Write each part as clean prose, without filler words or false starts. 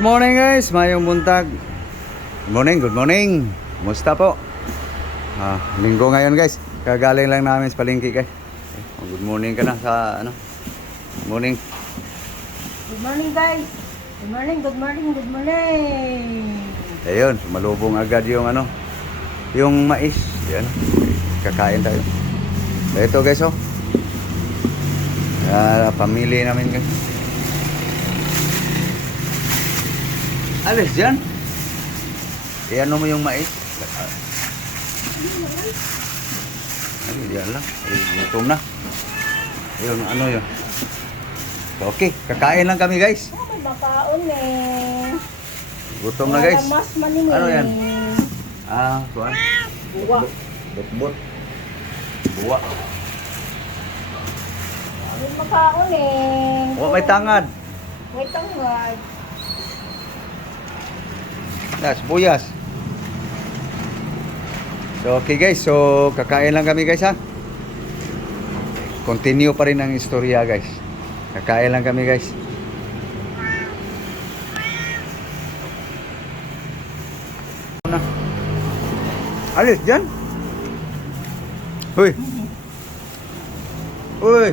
Good morning guys, mayong buntag. Good morning. Kumusta po? Linggo ngayon guys. Kagaling lang namin sa palengke guys. Good morning ka na sa ano? Good morning. Good morning guys. Good morning, good morning, good morning. Ayun, malubong agad yung ano, yung mais. Yan. Kakain tayo. Ito guys oh. Pamilya namin guys. Alis dyan. Iano mo yung mais. Ay, yan lang. Ay, gutom na. Ayun, ano yun. Okay, kakain lang kami guys. May makaon eh. Gutom na guys. Mas maningin. Ano yan? Kuhan. Buwa. Butbut. Buwa. May makaon eh. Oh, may tangad. May tangad. Yes, buyas. So, okay guys. So, kakain lang kami guys ha. Continue pa rin ang istorya guys. Kakain lang kami guys. Alis dyan. Uy. Uy.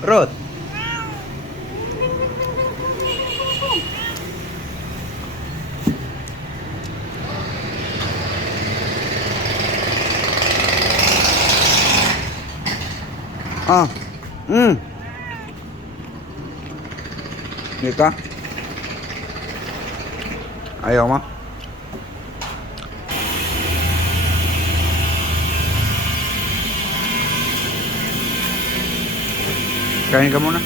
Rod. Hindi ka? Ayaw mo? Kain ka muna.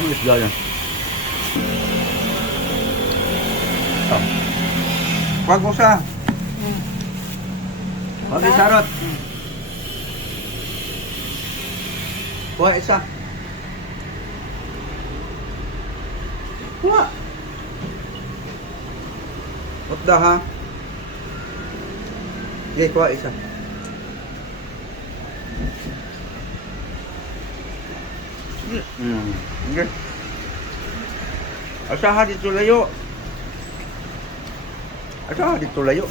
Ano isda yan? Huwag mo sa. Huwag isarot. Kuha isa. Kuha. Utda ha. Okay, kuha isa. Okay. Asaha dito layo. Asaha dito layo.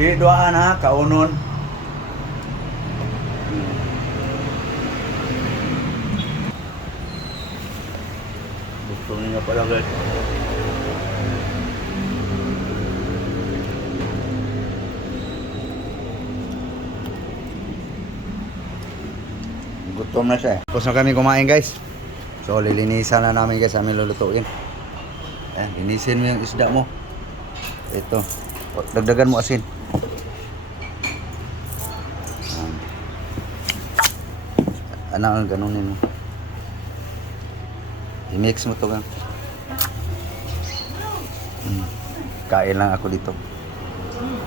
Di doaan ha, kaunon. Gusto niya pala guys. Gutom na siya. Tapos na kami kumain guys. So lilinisan na namin guys, amin lulutuin. Ayan, linisin mo yung isda mo. Ito. Dagdagan mo asin. Ano ang ganunin mo. I-mix mo to gang. Kain lang ako dito.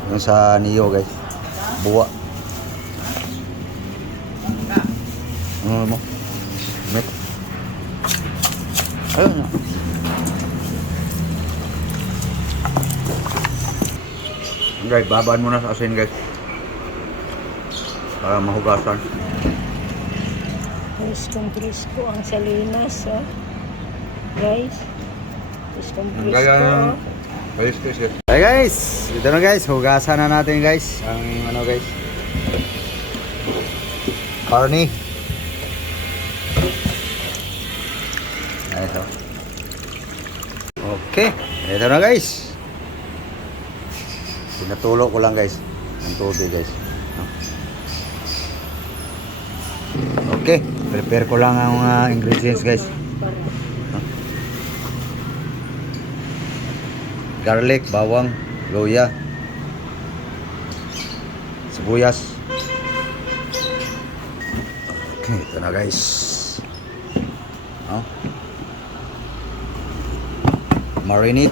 Yung sa Neo guys. Buwa. Ano mo? Met. Ayun. Guys, babaan muna sa asin guys. Para mahugasan. Presko ang salinas, oh. Guys. Presko. Hey guys, ito na guys, hugasan na natin guys. Ang ano guys. Carne. Ito. Okay, ito na guys. Pinatulo ko lang guys ang tubig guys. Okay, prepare ko lang ang mga ingredients guys. Garlic, bawang, luya, sibuyas. Okay, ito na guys. Marinate.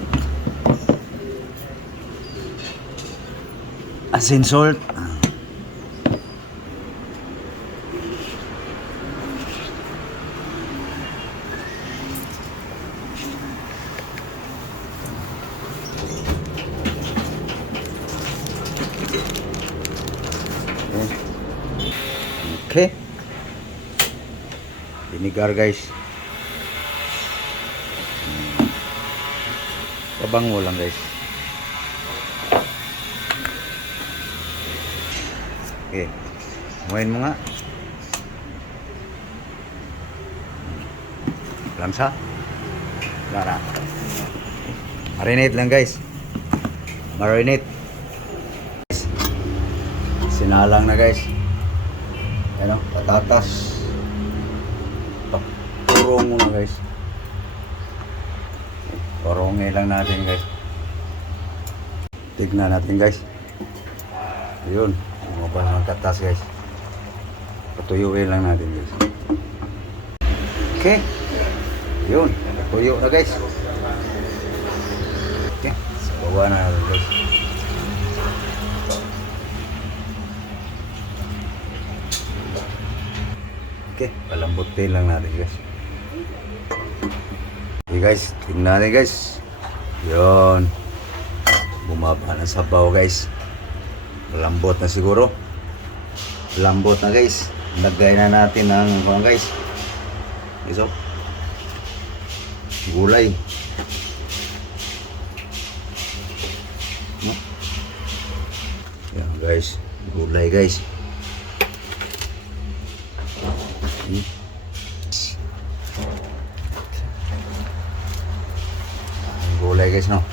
Asin, salt. Okay. Vinegar guys. Pabango lang guys. Okay. Muhin mo nga. Lamsa. Lara. Marinate lang guys. Marinate. Sinalang na guys. Ano, patatas. Turong muna guys. Turongin lang natin guys. Tignan natin guys. Ayun. Lumabas ng katas guys. Patuyuin lang natin guys. Okay. Yun. Tuyo na guys. Okay. So, bawa na natin guys. Okay. Palambutin lang natin guys. Okay guys. Tingnan natin guys. Yun. Bumaba na sabaw guys. Lambot na siguro. Lambot na guys. Lagay na natin ang guys. Iso. Gulay. No? Yan guys. Gulay guys. Gulay guys no.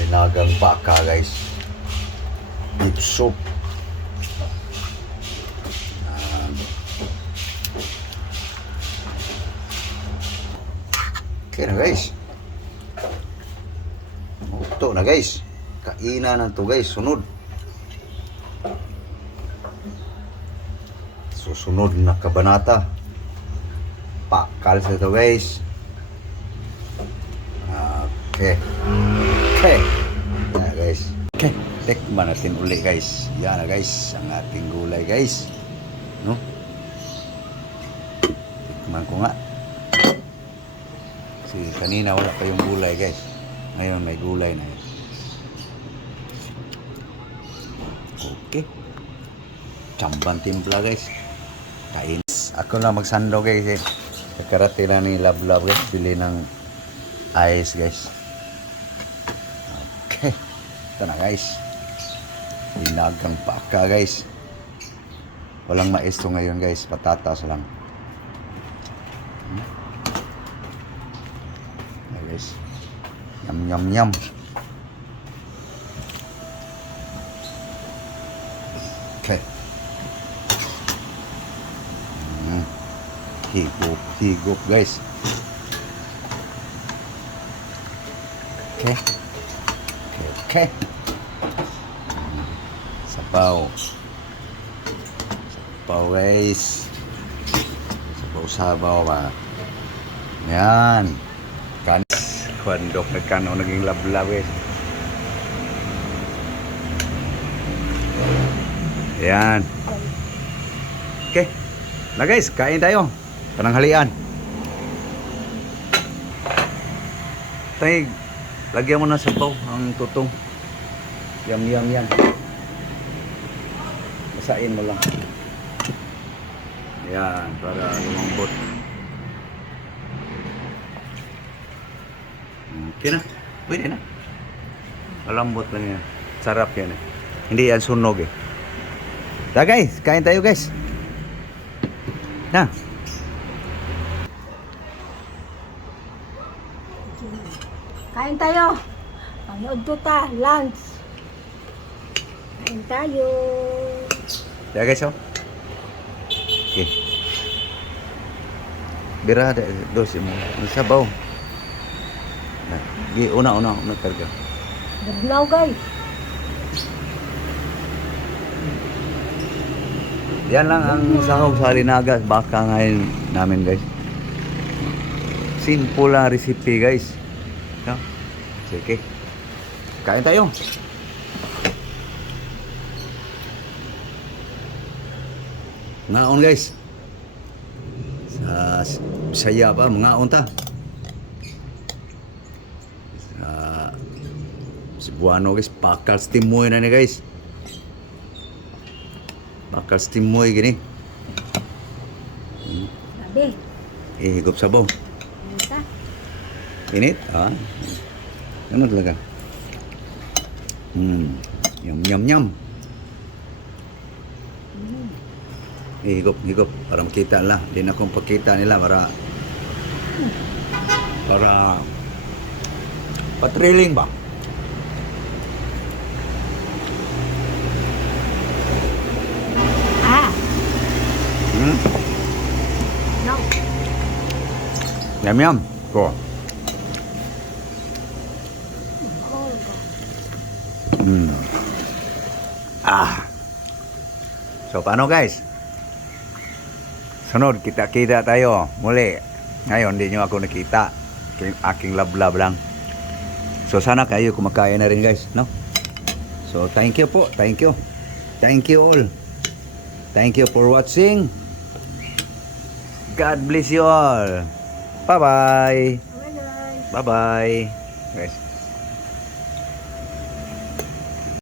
Linagang baka guys. Beef soup. Okay na guys. Ito na guys. Kainan na to guys. Sunod. Susunod na kabanata. Pakal sa ito guys. Okay. Okay. Yan na guys. Okay. Tikman natin uli guys. Yan na guys. Ang ating gulay guys. No? Tikman ko nga. Kasi kanina wala pa yung gulay guys. Ngayon may gulay na. Okay. Chambang timpla guys. Kain. Ako lang magsando guys eh. Pagkarate na ni Love guys. Bili ng ice guys. Okay. Ito na guys. Dinagang baka guys. Walang mais to ngayon guys. Patatas lang. Guys. Yum yum yum. Okay. Higop, higop guys. Okay. Okay, okay. Sabaw. Sabaw guys. Sabaw-sabaw ba. Yan. Kanis. Kwandok na kano naging lablab guys. Yan. Okay. Na guys, kain tayo. Pananghalian. Tay, lagyan mo na sabaw ang tutong. Yum yum yan. Basain mo lang. Yan, para lumambot. Okay na. Pwede na. Malambot na yan. Sarap yan eh. Hindi yan sunog eh. Da guys, kain tayo guys. Na. Kain tayo. Panood to ta. Lunch. Kain tayo. Da guys oh. Okay. Bira ada dos mo. Sabaw. Na. Gi una karga. Gagnaw guys. Yan lang ang sahog sa Halinaga. Baka ngayon namin guys. Simple lang recipe guys. No? Sige. Kain tayo. Ngaon guys. Sa saya pa mga ta. Sa Cebuano guys, pakal timoy na ni guys. Bakal steam mo gini. Sabi. Higop sabaw. Ano ta? Init? Ah. Ano talaga? Yum, yum, yum. Higop, higop. Para makita nila. Hindi na kong pakita nila para patrailing ba? Ah, Hmm? no. Yum, yum. Ko. Oh, Ah. So, paano guys? Sunod, kita-kita tayo. Muli. Ngayon, hindi nyo ako nakita. Aking love-love lang. So, sana kayo kumakain na rin guys, no? So, thank you po. Thank you. Thank you all. Thank you for watching. God bless you all. Bye-bye. bye-bye. Bye-bye. Guys.